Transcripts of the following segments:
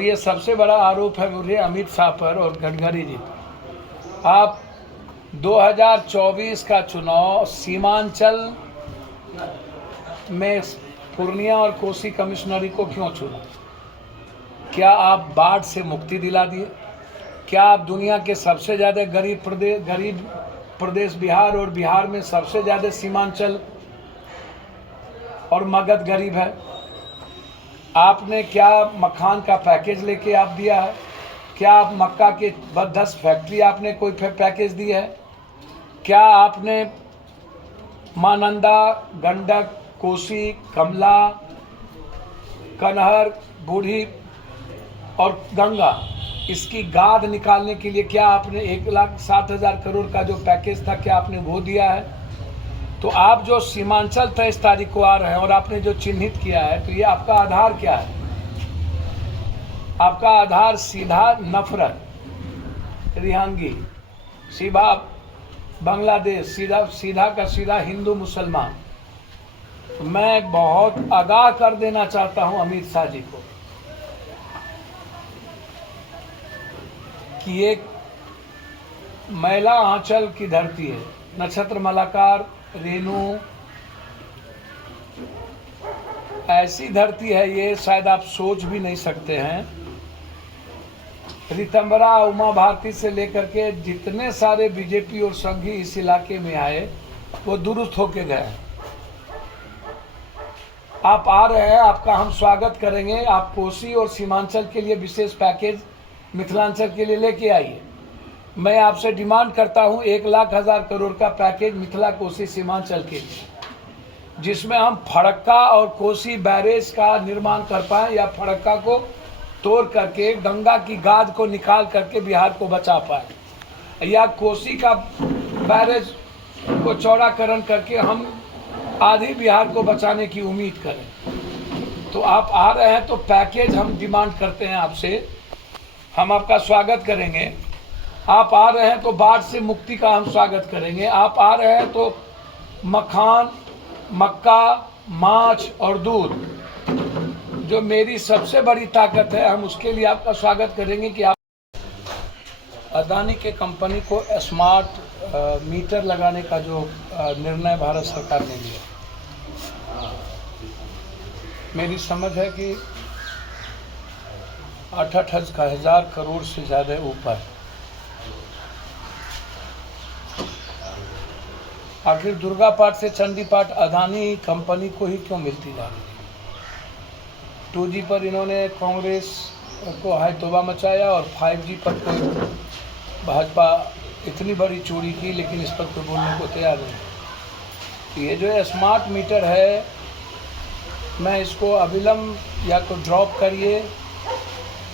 और ये सबसे बड़ा आरोप है मुझे अमित शाह पर और गडकरी जी पर। आप 2024 का चुनाव सीमांचल में पूर्णिया और कोसी कमिश्नरी को क्यों चुना? क्या आप बाढ़ से मुक्ति दिला दिए? क्या आप दुनिया के सबसे ज़्यादा गरीब प्रदेश बिहार और बिहार में सबसे ज़्यादा सीमांचल और मगध गरीब है? आपने क्या मखान का पैकेज लेके आप दिया है? क्या आप मक्का के 10 फैक्ट्री आपने कोई पैकेज दी है? क्या आपने महानंदा, गंडक, कोसी, कमला, कनहर, बूढ़ी और गंगा, इसकी गाद निकालने के लिए क्या आपने 1,07,000 करोड़ का जो पैकेज था क्या आपने वो दिया है? तो आप जो सीमांचल 23 तारीख को आ रहे हैं और आपने जो चिन्हित किया है, तो ये आपका आधार क्या है? आपका आधार सीधा नफरत, रिहांगी, सीधा बांग्लादेश, सीधा का सीधा हिंदू मुसलमान। मैं बहुत आगाह कर देना चाहता हूं अमित शाह जी को कि एक मैला आंचल की धरती है, नक्षत्र मलाकार, रेणु, ऐसी धरती है ये, शायद आप सोच भी नहीं सकते हैं। ऋतंबरा, उमा भारती से लेकर के जितने सारे बीजेपी और संघी इस इलाके में आए वो दुरुस्त होके गए। आप आ रहे हैं, आपका हम स्वागत करेंगे। आप कोसी और सीमांचल के लिए विशेष पैकेज मिथिलांचल के लिए लेके आइए। मैं आपसे डिमांड करता हूं 1,00,000 करोड़ का पैकेज मिथिला कोसी सीमांचल के लिए, जिसमें हम फड़क्का और कोसी बैरेज का निर्माण कर पाए या फड़क्का को तोड़ करके गंगा की गाद को निकाल करके बिहार को बचा पाए, या कोसी का बैरेज को चौड़ाकरण करके हम आधी बिहार को बचाने की उम्मीद करें। तो आप आ रहे हैं तो पैकेज हम डिमांड करते हैं आपसे, हम आपका स्वागत करेंगे। आप आ रहे हैं तो बाढ़ से मुक्ति का हम स्वागत करेंगे। आप आ रहे हैं तो मखान, मक्का, माछ और दूध, जो मेरी सबसे बड़ी ताकत है, हम उसके लिए आपका स्वागत करेंगे कि आप अदानी के कंपनी को स्मार्ट मीटर लगाने का जो निर्णय भारत सरकार ने लिया, मेरी समझ है कि 68,000 करोड़ से ज़्यादा ऊपर। आखिर दुर्गा पाठ से चंडी पाठ अदानी कंपनी को ही क्यों मिलती जा रही है? 2G पर इन्होंने कांग्रेस को हाय तौबा मचाया और 5G पर कोई भाजपा इतनी बड़ी चोरी की, लेकिन इस पर कोई बोलने को तैयार नहीं। ये जो स्मार्ट मीटर है, मैं इसको अविलंब या तो ड्रॉप करिए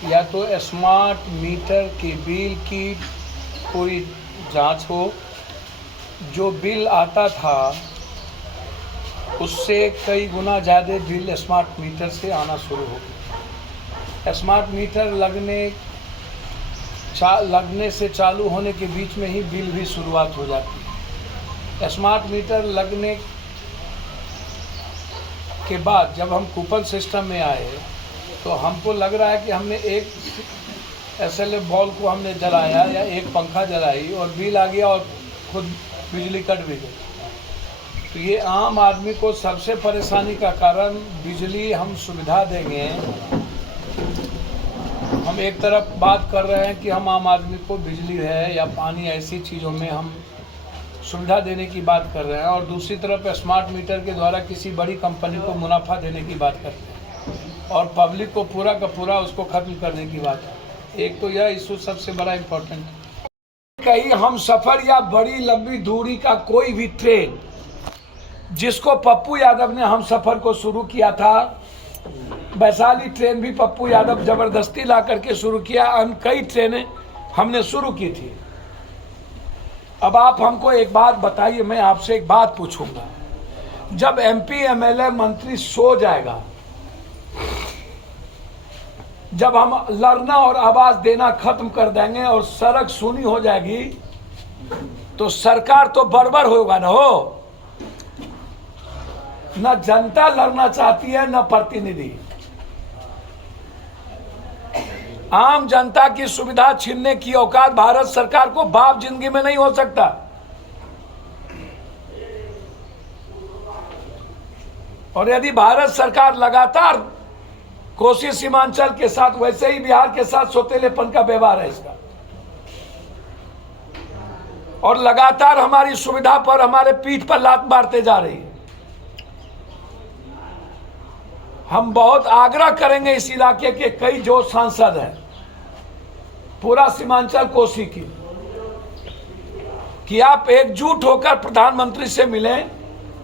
या तो स्मार्ट मीटर के बिल की कोई जांच हो। जो बिल आता था उससे कई गुना ज़्यादा बिल स्मार्ट मीटर से आना शुरू हो गया। स्मार्ट मीटर लगने से चालू होने के बीच में ही बिल भी शुरुआत हो जाती है। स्मार्ट मीटर लगने के बाद जब हम कूपन सिस्टम में आए तो हमको लग रहा है कि हमने एक SLA बॉल को हमने जलाया या एक पंखा जलाई और बिल आ गया और खुद बिजली कट भी गई। तो ये आम आदमी को सबसे परेशानी का कारण बिजली हम सुविधा देंगे। हम एक तरफ बात कर रहे हैं कि हम आम आदमी को बिजली है या पानी, ऐसी चीज़ों में हम सुविधा देने की बात कर रहे हैं, और दूसरी तरफ स्मार्ट मीटर के द्वारा किसी बड़ी कंपनी को मुनाफा देने की बात करते हैं और पब्लिक को पूरा का पूरा उसको ख़त्म करने की बात है। एक तो यह इशू सबसे बड़ा इम्पोर्टेंट है। कहीं हम सफ़र या बड़ी लंबी दूरी का कोई भी ट्रेन, जिसको पप्पू यादव ने हम सफ़र को शुरू किया था, वैशाली ट्रेन भी पप्पू यादव जबरदस्ती ला करके शुरू किया, कई ट्रेनें हमने शुरू की थी। अब आप हमको एक बात बताइए, मैं आपसे एक बात पूछूंगा, जब MP MLA मंत्री सो जाएगा, जब हम लड़ना और आवाज देना खत्म कर देंगे और सड़क सूनी हो जाएगी, तो सरकार तो बर्बाद होगा ना हो। न जनता लड़ना चाहती है न प्रतिनिधि। आम जनता की सुविधा छीनने की औकात भारत सरकार को बाप जिंदगी में नहीं हो सकता। और यदि भारत सरकार लगातार कोसी सीमांचल के साथ, वैसे ही बिहार के साथ सौतेलेपन का व्यवहार है इसका, और लगातार हमारी सुविधा पर, हमारे पीठ पर लात मारते जा रही है, हम बहुत आग्रह करेंगे इस इलाके के कई जो सांसद हैं, पूरा सीमांचल कोसी की, कि आप एकजुट होकर प्रधानमंत्री से मिलें,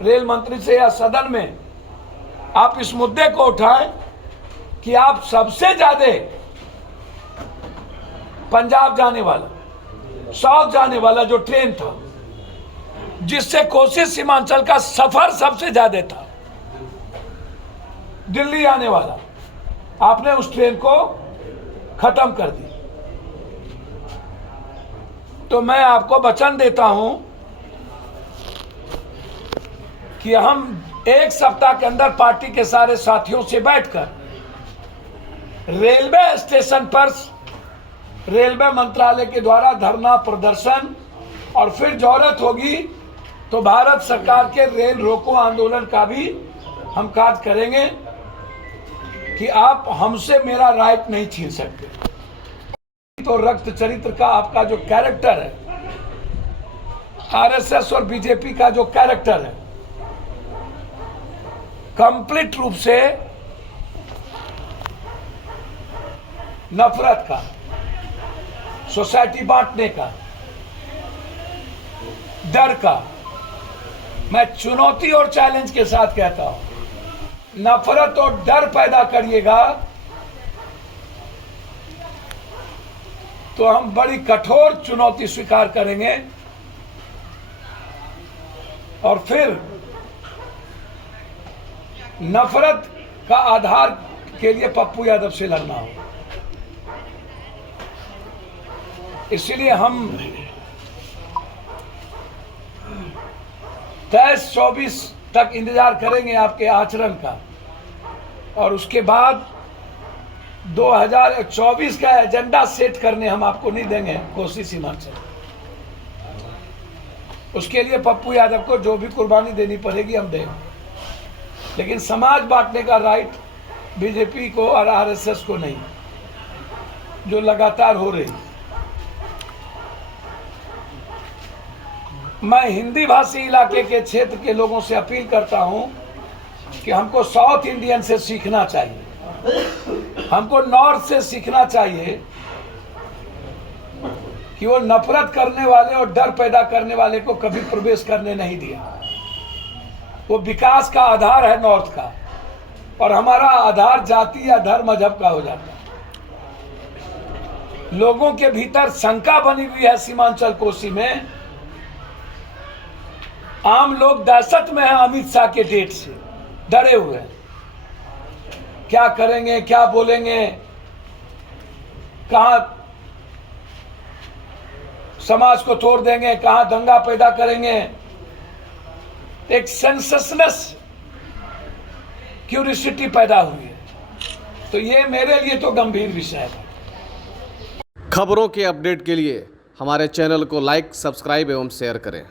रेल मंत्री से, या सदन में आप इस मुद्दे को उठाएं कि आप सबसे ज्यादा पंजाब जाने वाला, साउथ जाने वाला जो ट्रेन था, जिससे कोसी सीमांचल का सफर सबसे ज्यादा था, दिल्ली आने वाला, आपने उस ट्रेन को खत्म कर दी। तो मैं आपको वचन देता हूं कि हम एक सप्ताह के अंदर पार्टी के सारे साथियों से बैठकर रेलवे स्टेशन पर रेलवे मंत्रालय के द्वारा धरना प्रदर्शन, और फिर जरूरत होगी तो भारत सरकार के रेल रोको आंदोलन का भी हम कार्य करेंगे कि आप हमसे मेरा राइट नहीं छीन सकते। तो रक्त चरित्र का आपका जो कैरेक्टर है, आरएसएस और बीजेपी का जो कैरेक्टर है, कंप्लीट रूप से नफरत का, सोसाइटी बांटने का, डर का, मैं चुनौती और चैलेंज के साथ कहता हूं, नफरत और डर पैदा करिएगा तो हम बड़ी कठोर चुनौती स्वीकार करेंगे, और फिर नफरत का आधार के लिए पप्पू यादव से लड़ना हो। इसलिए हम 23-24 तक इंतजार करेंगे आपके आचरण का, और उसके बाद 2024 का एजेंडा सेट करने हम आपको नहीं देंगे कोसी सीमांचल। उसके लिए पप्पू यादव को जो भी कुर्बानी देनी पड़ेगी हम देंगे, लेकिन समाज बांटने का राइट बीजेपी को और आरएसएस को नहीं, जो लगातार हो रही। मैं हिंदी भाषी इलाके के क्षेत्र के लोगों से अपील करता हूं कि हमको साउथ इंडियन से सीखना चाहिए, हमको नॉर्थ से सीखना चाहिए कि वो नफरत करने वाले और डर पैदा करने वाले को कभी प्रवेश करने नहीं दिया। वो विकास का आधार है नॉर्थ का, और हमारा आधार जाति या धर्म मजहब का हो जाता है। लोगों के भीतर शंका बनी हुई है सीमांचल कोसी में, आम लोग दहशत में हैं अमित शाह के डेट से, डरे हुए हैं, क्या करेंगे, क्या बोलेंगे, कहां समाज को तोड़ देंगे, कहां दंगा पैदा करेंगे। एक सेंसेशनस क्यूरियोसिटी पैदा हुई है, तो ये मेरे लिए तो गंभीर विषय है। खबरों के अपडेट के लिए हमारे चैनल को लाइक, सब्सक्राइब एवं शेयर करें।